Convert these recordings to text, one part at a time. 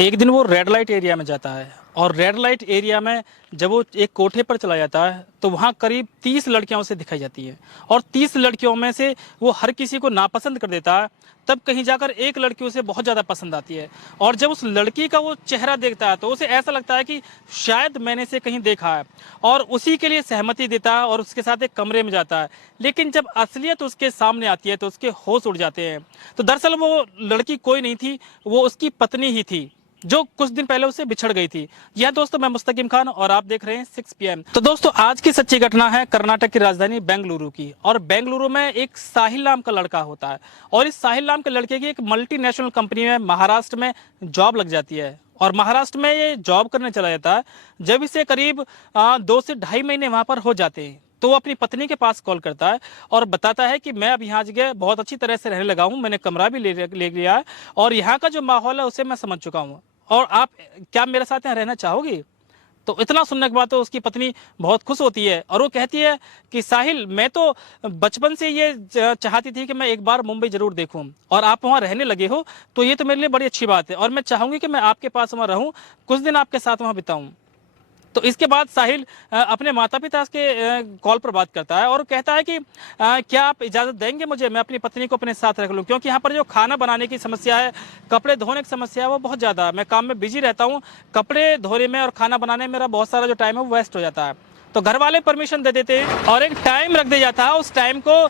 एक दिन वो रेड लाइट एरिया में जाता है और रेड लाइट एरिया में जब वो एक कोठे पर चला जाता है तो वहाँ करीब 30 लड़कियां उसे दिखाई जाती है और 30 लड़कियों में से वो हर किसी को नापसंद कर देता है। तब कहीं जाकर एक लड़की उसे बहुत ज़्यादा पसंद आती है और जब उस लड़की का वो चेहरा देखता है तो उसे ऐसा लगता है कि शायद मैंने इसे कहीं देखा है और उसी के लिए सहमति देता है और उसके साथ एक कमरे में जाता है। लेकिन जब असलियत उसके सामने आती है तो उसके होश उड़ जाते हैं। तो दरअसल वो लड़की कोई नहीं थी, वो उसकी पत्नी ही थी जो कुछ दिन पहले उससे बिछड़ गई थी। जी हाँ दोस्तों, मैं मुस्तकीम खान और आप देख रहे हैं 6 PM। तो दोस्तों, आज की सच्ची घटना है कर्नाटक की राजधानी बेंगलुरु की। और बेंगलुरु में एक साहिल नाम का लड़का होता है और इस साहिल नाम के लड़के की एक मल्टीनेशनल कंपनी में महाराष्ट्र में जॉब लग जाती है और महाराष्ट्र में ये जॉब करने चला जाता है। जब इसे करीब 2 से ढाई महीने वहां पर हो जाते हैं तो वो अपनी पत्नी के पास कॉल करता है और बताता है कि मैं अब यहाँ जगह बहुत अच्छी तरह से रहने लगा हूँ, मैंने कमरा भी ले लिया है और यहाँ का जो माहौल है उसे मैं समझ चुका हूँ और आप क्या मेरे साथ यहाँ रहना चाहोगी। तो इतना सुनने के बाद तो उसकी पत्नी बहुत खुश होती है और वो कहती है कि साहिल, मैं तो बचपन से ये चाहती थी कि मैं एक बार मुंबई जरूर देखूं और आप वहाँ रहने लगे हो तो ये तो मेरे लिए बड़ी अच्छी बात है और मैं चाहूंगी कि मैं आपके पास वहाँ रहूं, कुछ दिन आपके साथ वहाँ बिताऊं। तो इसके बाद साहिल अपने माता पिता के कॉल पर बात करता है और कहता है कि क्या आप इजाज़त देंगे मुझे, मैं अपनी पत्नी को अपने साथ रख लूँ, क्योंकि यहाँ पर जो खाना बनाने की समस्या है, कपड़े धोने की समस्या है वो बहुत ज़्यादा है। मैं काम में बिजी रहता हूँ, कपड़े धोने में और खाना बनाने में मेरा बहुत सारा जो टाइम है वो वेस्ट हो जाता है। तो घर वाले परमिशन दे देते हैं और एक टाइम रख दिया जाता है। उस टाइम को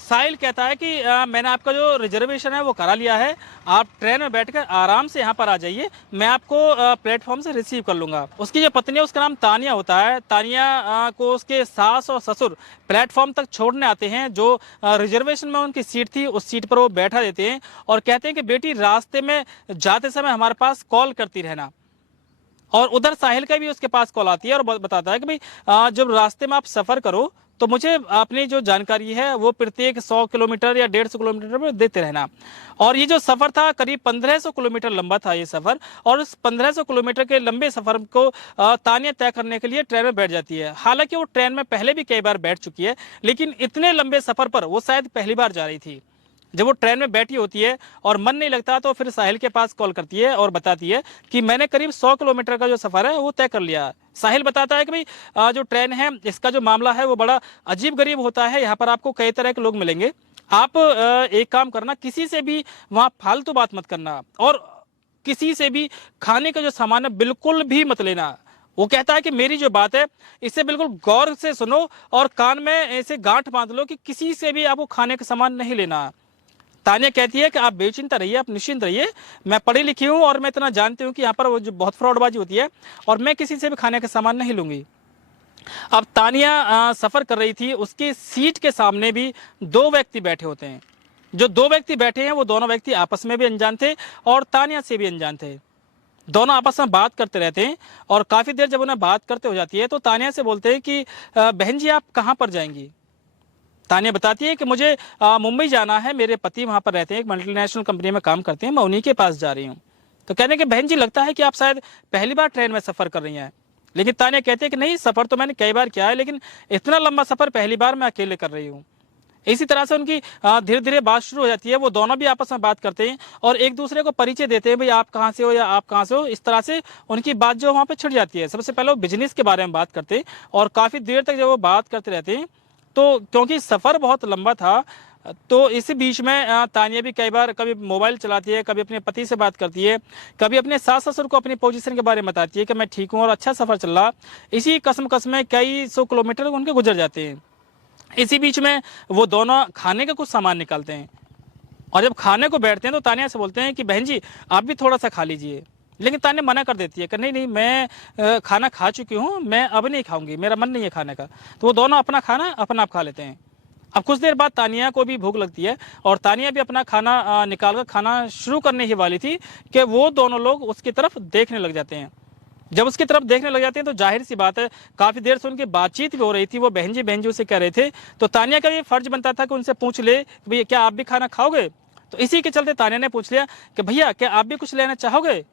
साहिल कहता है कि मैंने आपका जो रिजर्वेशन है वो करा लिया है, आप ट्रेन में बैठकर आराम से यहाँ पर आ जाइए, मैं आपको प्लेटफॉर्म से रिसीव कर लूँगा। उसकी जो पत्नी है उसका नाम तानिया होता है। तानिया को उसके सास और ससुर प्लेटफॉर्म तक छोड़ने आते हैं। जो रिजर्वेशन में उनकी सीट थी उस सीट पर वो बैठा देते हैं और कहते हैं कि बेटी, रास्ते में जाते समय हमारे पास कॉल करती रहना। और उधर साहिल का भी उसके पास कॉल आती है और बताता है कि भाई जब रास्ते में आप सफ़र करो तो मुझे अपनी जो जानकारी है वो प्रत्येक 100 किलोमीटर या 150 किलोमीटर पर देते रहना। और ये जो सफ़र था करीब 1500 किलोमीटर लंबा था ये सफ़र और उस 1500 किलोमीटर के लंबे सफ़र को तानिया तय करने के लिए ट्रेन में बैठ जाती है। हालांकि वो ट्रेन में पहले भी कई बार बैठ चुकी है लेकिन इतने लंबे सफ़र पर वो शायद पहली बार जा रही थी। जब वो ट्रेन में बैठी होती है और मन नहीं लगता तो फिर साहिल के पास कॉल करती है और बताती है कि मैंने करीब 100 किलोमीटर का जो सफ़र है वो तय कर लिया। साहिल बताता है कि भाई जो ट्रेन है इसका जो मामला है वो बड़ा अजीब गरीब होता है, यहाँ पर आपको कई तरह के लोग मिलेंगे। आप एक काम करना, किसी से भी वहाँ फालतू बात मत करना और किसी से भी खाने का जो सामान है बिल्कुल भी मत लेना। वो कहता है कि मेरी जो बात है इसे बिल्कुल गौर से सुनो और कान में ऐसे गांठ बांध लो कि किसी से भी आपको खाने का सामान नहीं लेना। तानिया कहती है कि आप बेचिंता रहिए, आप निश्चिंत रहिए, मैं पढ़ी लिखी हूँ और मैं इतना जानती हूँ कि यहाँ पर वो जो बहुत फ्रॉडबाजी होती है और मैं किसी से भी खाने का सामान नहीं लूंगी। अब तानिया सफ़र कर रही थी, उसकी सीट के सामने भी 2 व्यक्ति बैठे होते हैं। जो 2 व्यक्ति बैठे हैं वो दोनों व्यक्ति आपस में भी अनजान थे और तानिया से भी अनजान थे। दोनों आपस में बात करते रहते हैं और काफ़ी देर जब उन्हें बात करते हो जाती है तो तानिया से बोलते हैं कि बहन जी, आप कहाँ पर जाएंगी। तानिया बताती है कि मुझे मुंबई जाना है, मेरे पति वहाँ पर रहते हैं, एक मल्टीनेशनल कंपनी में काम करते हैं, मैं उन्हीं के पास जा रही हूँ। तो कहने के बहन जी, लगता है कि आप शायद पहली बार ट्रेन में सफ़र कर रही हैं। लेकिन तानिया कहती है कि नहीं, सफ़र तो मैंने कई बार किया है लेकिन इतना लंबा सफ़र पहली बार मैं अकेले कर रही हूँ। इसी तरह से उनकी धीरे धीरे बात शुरू हो जाती है। वो दोनों भी आपस में बात करते हैं और एक दूसरे को परिचय देते हैं, भाई आप कहाँ से हो या आप कहाँ से हो। इस तरह से उनकी बात जो वहाँ पे छिड़ जाती है। सबसे पहले वो बिजनेस के बारे में बात करते हैं और काफ़ी देर तक जब वो बात करते रहते हैं तो क्योंकि सफ़र बहुत लंबा था तो इसी बीच में तानिया भी कई बार कभी मोबाइल चलाती है, कभी अपने पति से बात करती है, कभी अपने सास ससुर को अपनी पोजीशन के बारे में बताती है कि मैं ठीक हूँ और अच्छा सफ़र चल रहा। इसी कसम में कई 100 किलोमीटर उनके गुजर जाते हैं। इसी बीच में वो दोनों खाने का कुछ सामान निकालते हैं और जब खाने को बैठते हैं तो तानिया से बोलते हैं कि बहन जी, आप भी थोड़ा सा खा लीजिए। लेकिन तानिया मना कर देती है कि नहीं नहीं, मैं खाना खा चुकी हूँ, मैं अब नहीं खाऊंगी, मेरा मन नहीं है खाने का। तो वो दोनों अपना खाना अपना आप खा लेते हैं। अब कुछ देर बाद तानिया को भी भूख लगती है और तानिया भी अपना खाना निकाल कर खाना शुरू करने ही वाली थी कि वो दोनों लोग उसकी तरफ देखने लग जाते हैं। जब उसकी तरफ देखने लग जाते हैं तो जाहिर सी बात है, काफ़ी देर से उनकी बातचीत भी हो रही थी, वो बहन जी उसे कह रहे थे। तो तानिया का भी फर्ज बनता था कि उनसे पूछ ले कि भैया क्या आप भी खाना खाओगे। तो इसी के चलते तानिया ने पूछ लिया कि भैया क्या आप भी कुछ लेना चाहोगे।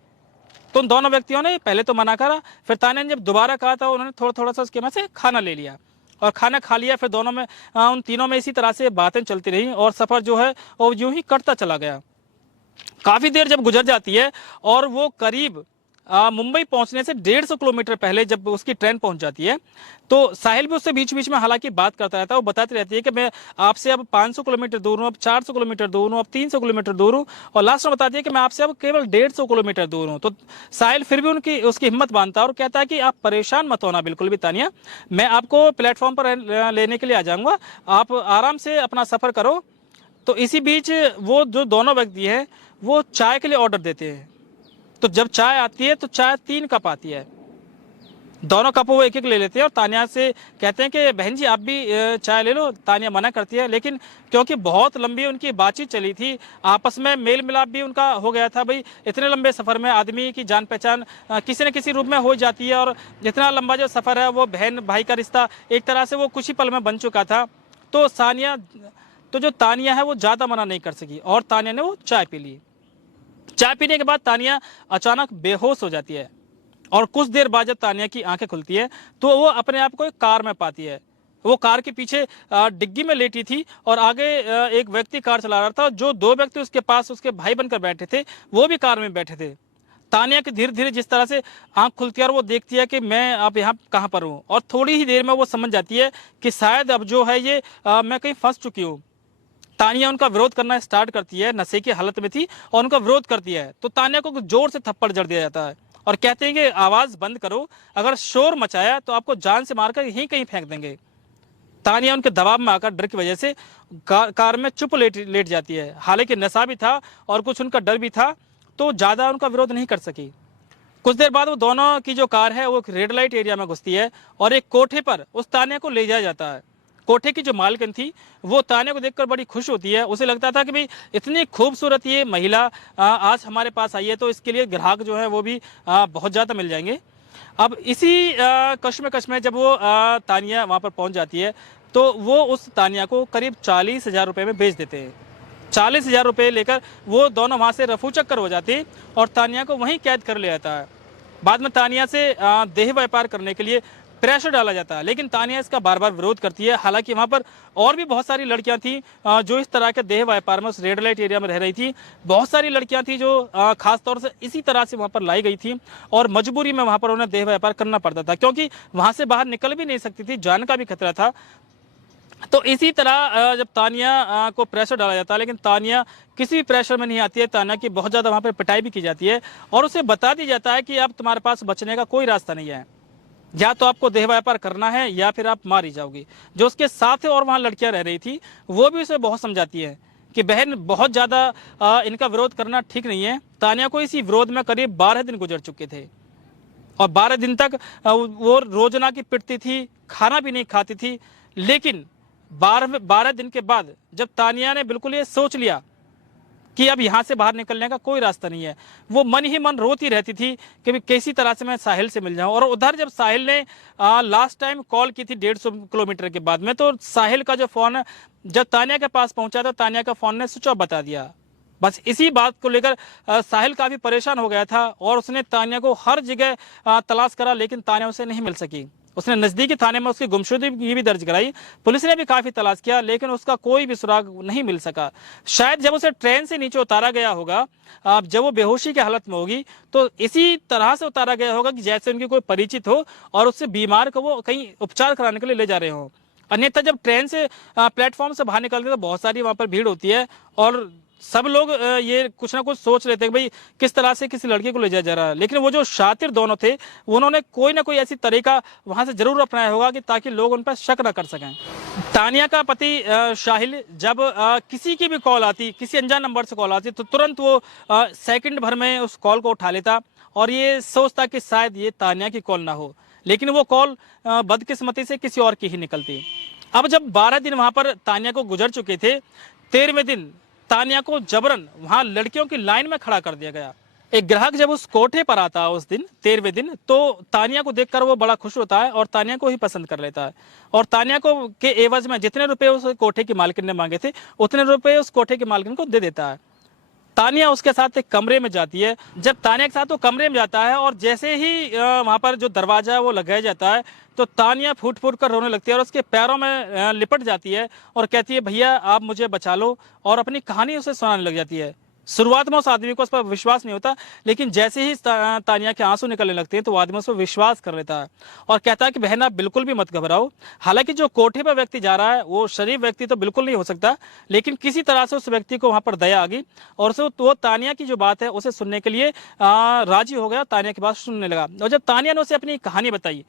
तो उन दोनों व्यक्तियों ने पहले तो मना करा, फिर तानिया ने जब दोबारा कहा था उन्होंने थोड़ा थोड़ा सा उसके में से खाना ले लिया और खाना खा लिया। फिर दोनों में उन तीनों में इसी तरह से बातें चलती रहीं और सफ़र जो है वो यूं ही कटता चला गया। काफ़ी देर जब गुजर जाती है और वो करीब मुंबई पहुंचने से 150 किलोमीटर पहले जब उसकी ट्रेन पहुंच जाती है, तो साहिल भी उससे बीच बीच में हालांकि बात करता रहता है। वो बताती रहती है कि मैं आपसे अब 500 किलोमीटर दूर हूँ, अब 400 किलोमीटर दूर हूँ, अब 300 किलोमीटर दूर हूँ, और लास्ट में बताती है कि मैं आपसे अब केवल 150 किलोमीटर दूर हूँ। तो साहिल फिर भी उसकी हिम्मत बांधता है और कहता है कि आप परेशान मत होना बिल्कुल भी तानिया, मैं आपको प्लेटफॉर्म पर लेने के लिए आ जाऊँगा, आप आराम से अपना सफ़र करो। तो इसी बीच वो जो दोनों व्यक्ति हैं वो चाय के लिए ऑर्डर देते हैं। तो जब चाय आती है तो चाय 3 कप आती है, दोनों कप वो एक एक ले लेते हैं और तानिया से कहते हैं कि बहन जी आप भी चाय ले लो। तानिया मना करती है, लेकिन क्योंकि बहुत लंबी उनकी बातचीत चली थी, आपस में मेल मिलाप भी उनका हो गया था। भाई इतने लंबे सफ़र में आदमी की जान पहचान किसी न किसी रूप में हो जाती है, और इतना लंबा जो सफ़र है वो बहन भाई का रिश्ता एक तरह से वो कुछ ही पल में बन चुका था। तो जो तानिया है वो ज़्यादा मना नहीं कर सकी और तानिया ने वो चाय पी ली। चाय पीने के बाद तानिया अचानक बेहोश हो जाती है, और कुछ देर बाद जब तानिया की आंखें खुलती है तो वो अपने आप को एक कार में पाती है। वो कार के पीछे डिग्गी में लेटी थी और आगे एक व्यक्ति कार चला रहा था। जो 2 व्यक्ति उसके पास उसके भाई बनकर बैठे थे वो भी कार में बैठे थे। तानिया की धीरे धीरे जिस तरह से आंख खुलती है और वो देखती है कि मैं अब यहाँ कहाँ पर हूँ, और थोड़ी ही देर में वो समझ जाती है कि शायद अब जो है ये मैं कहीं फंस चुकी हूँ। तानिया उनका विरोध करना स्टार्ट करती है, नशे की हालत में थी और उनका विरोध करती है। तो तानिया को जोर से थप्पड़ जड़ दिया जाता है और कहते हैं कि आवाज़ बंद करो, अगर शोर मचाया तो आपको जान से मारकर यहीं कहीं फेंक देंगे। तानिया उनके दबाव में आकर डर की वजह से कार में चुप लेट जाती है। हालांकि नशा भी था और कुछ उनका डर भी था, तो ज़्यादा उनका विरोध नहीं कर सकी। कुछ देर बाद वो दोनों की जो कार है वो एक रेड लाइट एरिया में घुसती है और एक कोठे पर उस तानिया को ले जाया जाता है। कोठे की जो मालकिन थी वो तानिया को देखकर बड़ी खुश होती है। उसे लगता था कि भाई इतनी खूबसूरत ये महिला आज हमारे पास आई है, तो इसके लिए ग्राहक जो है वो भी बहुत ज़्यादा मिल जाएंगे। अब इसी कश्मकश में जब वो तानिया वहाँ पर पहुँच जाती है तो वो उस तानिया को करीब 40,000 रुपये में बेच देते हैं। 40,000 रुपये लेकर वो दोनों वहाँ से रफू चक्कर हो जाते हैं और तानिया को वहीं कैद कर लिया जाता है। बाद में तानिया से देह व्यापार करने के लिए प्रेशर डाला जाता है, लेकिन तानिया इसका बार बार विरोध करती है। हालांकि वहाँ पर और भी बहुत सारी लड़कियां थी जो इस तरह के देह व्यापार में उस रेड लाइट एरिया में रह रही थी। बहुत सारी लड़कियां थी जो खास तौर से इसी तरह से वहाँ पर लाई गई थी और मजबूरी में वहाँ पर उन्हें देह व्यापार करना पड़ता था, क्योंकि वहाँ से बाहर निकल भी नहीं सकती थी, जान का भी खतरा था। तो इसी तरह जब तानिया को प्रेशर डाला जाता है, लेकिन तानिया किसी भी प्रेशर में नहीं आती है। तानिया की बहुत ज़्यादा वहाँ पर पिटाई भी की जाती है और उसे बता दिया जाता है कि अब तुम्हारे पास बचने का कोई रास्ता नहीं है, या तो आपको देह व्यापार करना है या फिर आप मारी जाओगी। जो उसके साथ और वहाँ लड़कियां रह रही थी वो भी उसे बहुत समझाती है कि बहन बहुत ज़्यादा इनका विरोध करना ठीक नहीं है। तानिया को इसी विरोध में करीब 12 दिन गुजर चुके थे और 12 दिन तक वो रोजाना की पिटती थी, खाना भी नहीं खाती थी। लेकिन 12 दिन के बाद जब तानिया ने बिल्कुल ये सोच लिया कि अब यहाँ से बाहर निकलने का कोई रास्ता नहीं है, वो मन ही मन रोती रहती थी कि भी किसी तरह से मैं साहिल से मिल जाऊं। और उधर जब साहिल ने लास्ट टाइम कॉल की थी 150 किलोमीटर के बाद में, तो साहिल का जो फ़ोन जब तानिया के पास पहुंचा तो तानिया का फ़ोन ने स्विच ऑफ बता दिया। बस इसी बात को लेकर साहिल काफ़ी परेशान हो गया था और उसने तानिया को हर जगह तलाश करा, लेकिन तानिया उसे नहीं मिल सकी। उसने नज़दीकी थाने में उसकी गुमशुदगी भी दर्ज कराई। पुलिस ने भी काफ़ी तलाश किया, लेकिन उसका कोई भी सुराग नहीं मिल सका। शायद जब उसे ट्रेन से नीचे उतारा गया होगा, जब वो बेहोशी की हालत में होगी, तो इसी तरह से उतारा गया होगा कि जैसे उनकी कोई परिचित हो और उससे बीमार को वो कहीं उपचार कराने के लिए ले जा रहे हों। अन्यथा जब ट्रेन से प्लेटफॉर्म से बाहर निकलते तो बहुत सारी वहाँ पर भीड़ होती है और सब लोग ये कुछ ना कुछ सोच लेते हैं कि भाई किस तरह से किसी लड़के को ले जाया जा रहा है। लेकिन वो जो शातिर दोनों थे उन्होंने कोई ना कोई ऐसी तरीका वहां से जरूर अपनाया होगा कि ताकि लोग उन पर शक ना कर सकें। तानिया का पति शाहिल जब किसी की भी कॉल आती, किसी अनजान नंबर से कॉल आती, तो तुरंत वो सेकंड भर में उस कॉल को उठा लेता और ये सोचता कि शायद ये तानिया की कॉल ना हो, लेकिन वो कॉल बदकिस्मती से किसी और की ही निकलती। अब जब 12 दिन वहां पर तानिया को गुजर चुके थे, 13वें दिन तानिया को जबरन वहां लड़कियों की लाइन में खड़ा कर दिया गया। एक ग्राहक जब उस कोठे पर आता है उस दिन 13वें दिन, तो तानिया को देखकर वो बड़ा खुश होता है और तानिया को ही पसंद कर लेता है और तानिया को के एवज में जितने रुपए उस कोठे की मालकिन ने मांगे थे उतने रुपए उस कोठे की मालकिन को दे देता है। तानिया उसके साथ एक कमरे में जाती है। जब तानिया के साथ वो कमरे में जाता है और जैसे ही वहाँ पर जो दरवाजा है वो लगाया जाता है, तो तानिया फूट फूट कर रोने लगती है और उसके पैरों में लिपट जाती है और कहती है भैया आप मुझे बचा लो, और अपनी कहानी उसे सुनाने लग जाती है शुरुआत में उस आदमी को उस पर विश्वास नहीं होता, लेकिन जैसे ही तानिया के आंसू निकलने लगते हैं तो वो आदमी उस पर विश्वास कर लेता है और कहता है कि बहन आप बिल्कुल भी मत घबराओ। हालांकि जो कोठे पर व्यक्ति जा रहा है वो शरीफ व्यक्ति तो बिल्कुल नहीं हो सकता, लेकिन किसी तरह से उस व्यक्ति को वहां पर दया आ गई और उसे वो तानिया की जो बात है उसे सुनने के लिए राजी हो गया, तानिया की बात सुनने लगा। और जब तानिया ने उसे अपनी कहानी बताई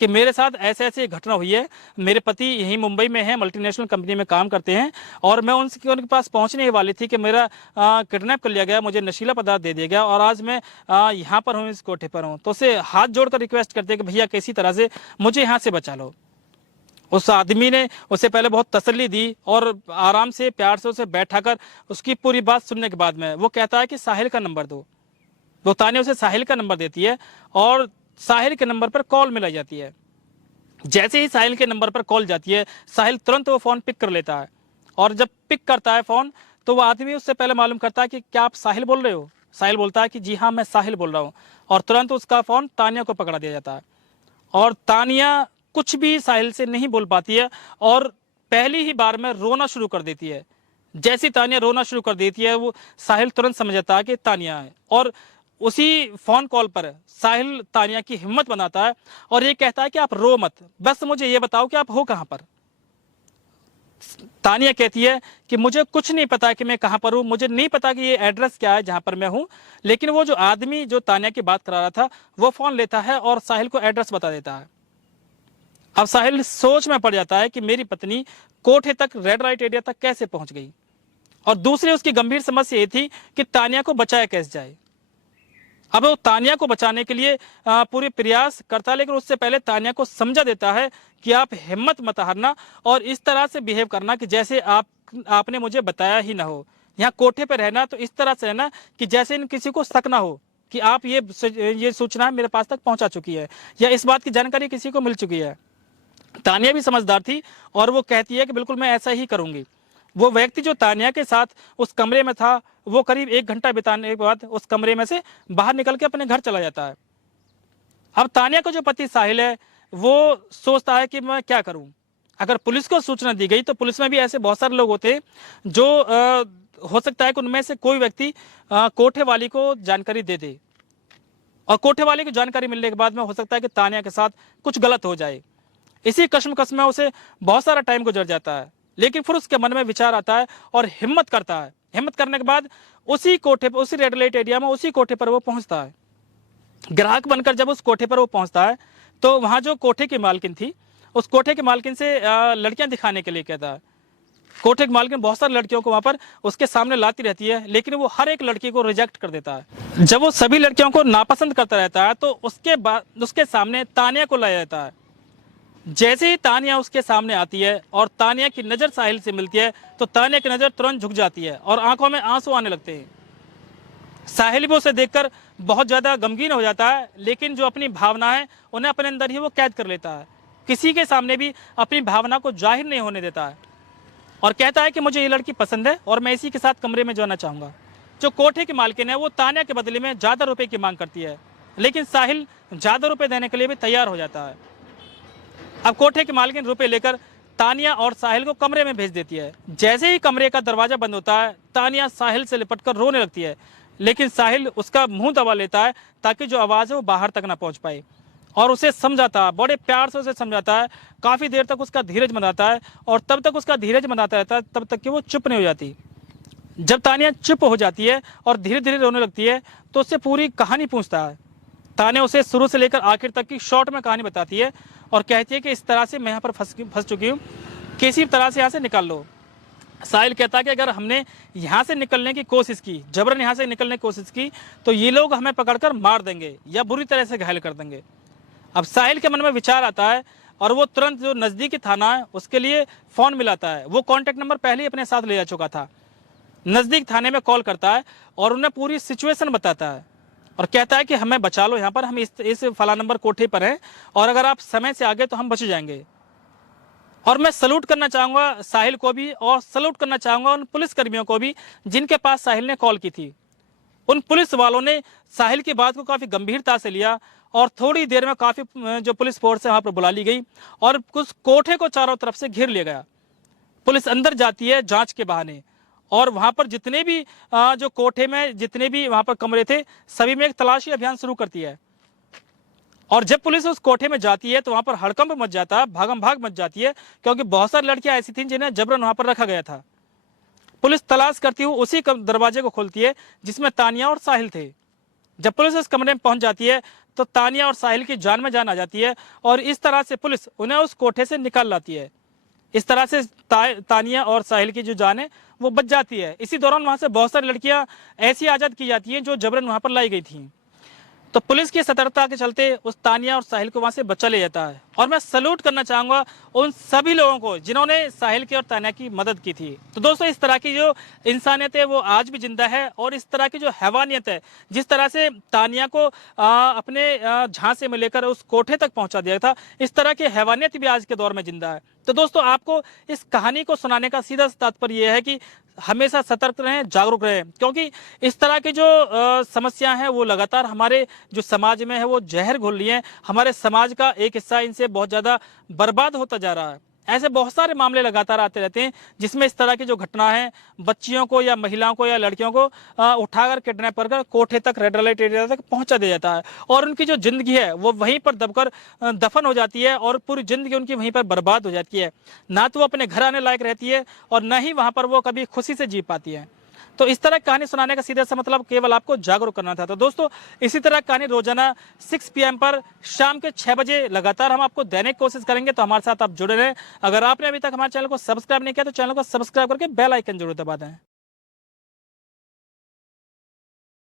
कि मेरे साथ ऐसे ऐसे घटना हुई है, मेरे पति यहीं मुंबई में है, मल्टीनेशनल कंपनी में काम करते हैं और मैं उनके पास पहुंचने ही वाली थी कि मेरा किडनैप कर लिया गया, मुझे नशीला पदार्थ दे दिया गया और आज मैं यहाँ पर हूँ, इस कोठे पर हूँ। तो उसे हाथ जोड़कर रिक्वेस्ट करते हैं कि भैया किसी तरह से मुझे यहाँ से बचा लो। उस आदमी ने उसे पहले बहुत तसल्ली दी और आराम से प्यार से उसे बैठाकर उसकी पूरी बात सुनने के बाद में वो कहता है कि साहिल का नंबर दो। वो तानिया उसे साहिल का नंबर देती है और साहिल के नंबर पर कॉल मिलाई जाती है। जैसे ही साहिल के नंबर पर कॉल जाती है, साहिल तुरंत वो फोन पिक कर लेता है और जब पिक करता है फोन तो वो आदमी उससे पहले मालूम करता है कि क्या आप साहिल बोल रहे हो। साहिल बोलता है कि जी हाँ मैं साहिल बोल रहा हूँ और तुरंत उसका फोन तानिया को पकड़ा दिया जाता है और तानिया कुछ भी साहिल से नहीं बोल पाती है और पहली ही बार में रोना शुरू कर देती है। जैसी तानिया रोना शुरू कर देती है वो साहिल तुरंत समझ जाता है कि तानिया है और उसी फोन कॉल पर साहिल तानिया की हिम्मत बनाता है और ये कहता है कि आप रो मत, बस मुझे ये बताओ कि आप हो कहां पर। तानिया कहती है कि मुझे कुछ नहीं पता कि मैं कहां पर हूं, मुझे नहीं पता कि ये एड्रेस क्या है जहां पर मैं हूं। लेकिन वो जो आदमी जो तानिया की बात करा रहा था वो फोन लेता है और साहिल को एड्रेस बता देता है। अब साहिल सोच में पड़ जाता है कि मेरी पत्नी कोठे तक, रेड लाइट एरिया तक कैसे पहुंच गई और दूसरी उसकी गंभीर समस्या ये थी कि तानिया को बचाया कैसे जाए। अब वो तानिया को बचाने के लिए पूरे प्रयास करता है, लेकिन उससे पहले तानिया को समझा देता है कि आप हिम्मत मत हारना और इस तरह से बिहेव करना कि जैसे आपने मुझे बताया ही ना हो। यहाँ कोठे पे रहना तो इस तरह से रहना कि जैसे इन किसी को शक ना हो कि आप ये सूचना मेरे पास तक पहुंचा चुकी है या इस बात की जानकारी किसी को मिल चुकी है। तानिया भी समझदार थी और वो कहती है कि बिल्कुल मैं ऐसा ही करूंगी। वो व्यक्ति जो तानिया के साथ उस कमरे में था वो करीब 1 घंटा बिताने के बाद उस कमरे में से बाहर निकल के अपने घर चला जाता है। अब तानिया का जो पति साहिल है वो सोचता है कि मैं क्या करूं। अगर पुलिस को सूचना दी गई तो पुलिस में भी ऐसे बहुत सारे लोग होते हैं जो हो सकता है कि उनमें से कोई व्यक्ति कोठे वाली को जानकारी दे दे और कोठे वाली को जानकारी मिलने के बाद में हो सकता है कि तानिया के साथ कुछ गलत हो जाए। इसी कश्मकश में उसे बहुत सारा टाइम गुजर जाता है, लेकिन फिर उसके मन में विचार आता है और हिम्मत करता है। हिम्मत करने के बाद उसी कोठे पर, उसी रेड लाइट एरिया में उसी कोठे पर वो पहुंचता है। ग्राहक बनकर जब उस कोठे पर वो पहुंचता है तो वहां जो कोठे की मालकिन थी उस कोठे की मालकिन से लड़कियां दिखाने के लिए कहता है। कोठे की मालकिन बहुत सारी लड़कियों को वहां पर उसके सामने लाती रहती है, लेकिन वो हर एक लड़की को रिजेक्ट कर देता है। जब वो सभी लड़कियों को नापसंद करता रहता है तो उसके बाद उसके सामने तानिया को लाया जाता है। जैसे ही तानिया उसके सामने आती है और तानिया की नज़र साहिल से मिलती है तो तानिया की नज़र तुरंत झुक जाती है और आंखों में आंसू आने लगते हैं। साहिल भी उसे देखकर बहुत ज़्यादा गमगीन हो जाता है, लेकिन जो अपनी भावना है उन्हें अपने अंदर ही वो कैद कर लेता है। किसी के सामने भी अपनी भावना को जाहिर नहीं होने देता है और कहता है कि मुझे ये लड़की पसंद है और मैं इसी के साथ कमरे में जाना चाहूँगा। जो कोठे की मालकिन है वो तानिया के बदले में ज़्यादा रुपये की मांग करती है, लेकिन साहिल ज़्यादा रुपये देने के लिए भी तैयार हो जाता है। अब कोठे की मालकिन रुपए लेकर तानिया और साहिल को कमरे में भेज देती है। जैसे ही कमरे का दरवाजा बंद होता है तानिया साहिल से लिपटकर रोने लगती है, लेकिन साहिल उसका मुंह दबा लेता है ताकि जो आवाज़ है वो बाहर तक ना पहुंच पाए और उसे समझाता है, बड़े प्यार से उसे समझाता है। काफ़ी देर तक उसका धीरज बनाता है और तब तक उसका धीरज बनाता रहता है तब तक कि वो चुप नहीं हो जाती। जब तानिया चुप हो जाती है और धीरे धीरे रोने लगती है तो उससे पूरी कहानी पूछता है। तानिया उसे शुरू से लेकर आखिर तक की शॉर्ट में कहानी बताती है और कहती है कि इस तरह से मैं यहाँ पर फंस चुकी हूँ, किसी तरह से यहाँ से निकाल लो। साहिल कहता है कि अगर हमने यहाँ से निकलने की कोशिश की, जबरन यहाँ से निकलने की कोशिश की, तो ये लोग हमें पकड़कर मार देंगे या बुरी तरह से घायल कर देंगे। अब साहिल के मन में विचार आता है और वो तुरंत जो नज़दीकी थाना है उसके लिए फ़ोन मिलाता है। वो कॉन्टैक्ट नंबर पहले ही अपने साथ ले जा चुका था। नज़दीक थाने में कॉल करता है और उन्हें पूरी सिचुएशन बताता है और कहता है कि हमें बचा लो, यहाँ पर हम इस फला नंबर कोठे पर हैं और अगर आप समय से आगे तो हम बच जाएंगे। और मैं सल्यूट करना चाहूँगा साहिल को भी और सल्यूट करना चाहूँगा उन पुलिसकर्मियों को भी जिनके पास साहिल ने कॉल की थी। उन पुलिस वालों ने साहिल की बात को काफ़ी गंभीरता से लिया और थोड़ी देर में काफ़ी जो पुलिस फोर्स है वहाँ पर बुला ली गई और उस कोठे को चारों तरफ से घेर लिया गया। पुलिस अंदर जाती है जांच के बहाने और वहां पर जितने भी जो कोठे में जितने भी वहां पर कमरे थे, सभी में एक तलाशी अभियान शुरू करती है। और जब पुलिस उस कोठे में जाती है तो वहां पर हड़कंप मच जाता है, भागम भाग मच जाती है, क्योंकि बहुत सारी लड़कियां ऐसी थीं जिन्हें जबरन वहां पर रखा गया था। पुलिस तलाश करती हुई उसी दरवाजे को खोलती है जिसमें तानिया और साहिल थे। जब पुलिस उस कमरे में पहुंच जाती है तो तानिया और साहिल की जान में जान आ जाती है और इस तरह से पुलिस उन्हें उस कोठे से निकाल लाती है। इस तरह से तानिया और साहिल की जो जान है वो बच जाती है। इसी दौरान वहां से बहुत सारी लड़कियां ऐसी आजाद की जाती हैं जो जबरन वहां पर लाई गई थी। तो पुलिस की सतर्कता के चलते उस तानिया और साहिल को वहां से बचा ले जाता है। और मैं सैल्यूट करना चाहूंगा उन सभी लोगों को जिन्होंने साहिल की और तानिया की मदद की थी। तो दोस्तों, इस तरह की जो इंसानियत है वो आज भी जिंदा है, और इस तरह की जो हैवानियत है, जिस तरह से तानिया को अपने झांसे में लेकर उस कोठे तक पहुंचा दिया था, इस तरह की हैवानियत भी आज के दौर में जिंदा है। तो दोस्तों, आपको इस कहानी को सुनाने का सीधा तात्पर्य यह है कि हमेशा सतर्क रहें, जागरूक रहें, क्योंकि इस तरह की जो समस्या है वो लगातार हमारे जो समाज में है वो जहर घोल रही है। हमारे समाज का एक हिस्सा इनसे बहुत ज्यादा बर्बाद होता जा रहा है। ऐसे बहुत सारे मामले लगातार आते रहते हैं जिसमें इस तरह की जो घटना है, बच्चियों को या महिलाओं को या लड़कियों को उठाकर किडनैप कर कोठे तक, रेड लाइट एरिया तक पहुंचा दिया जाता है, और उनकी जो जिंदगी है वो वहीं पर दबकर दफन हो जाती है, और पूरी जिंदगी उनकी वहीं पर बर्बाद हो जाती है। ना तो वो अपने घर आने लायक रहती है और न ही वहां पर वो कभी खुशी से जी पाती है। तो इस तरह कहानी सुनाने का सीधा सा मतलब केवल आपको जागरूक करना था। तो दोस्तों, इसी तरह कहानी रोजाना 6 PM पर शाम के 6 बजे लगातार हम आपको देने की कोशिश करेंगे। तो हमारे साथ आप जुड़े रहें। अगर आपने अभी तक हमारे चैनल को सब्सक्राइब नहीं किया तो चैनल को सब्सक्राइब करके बेल आइकन जरूर दबा दें।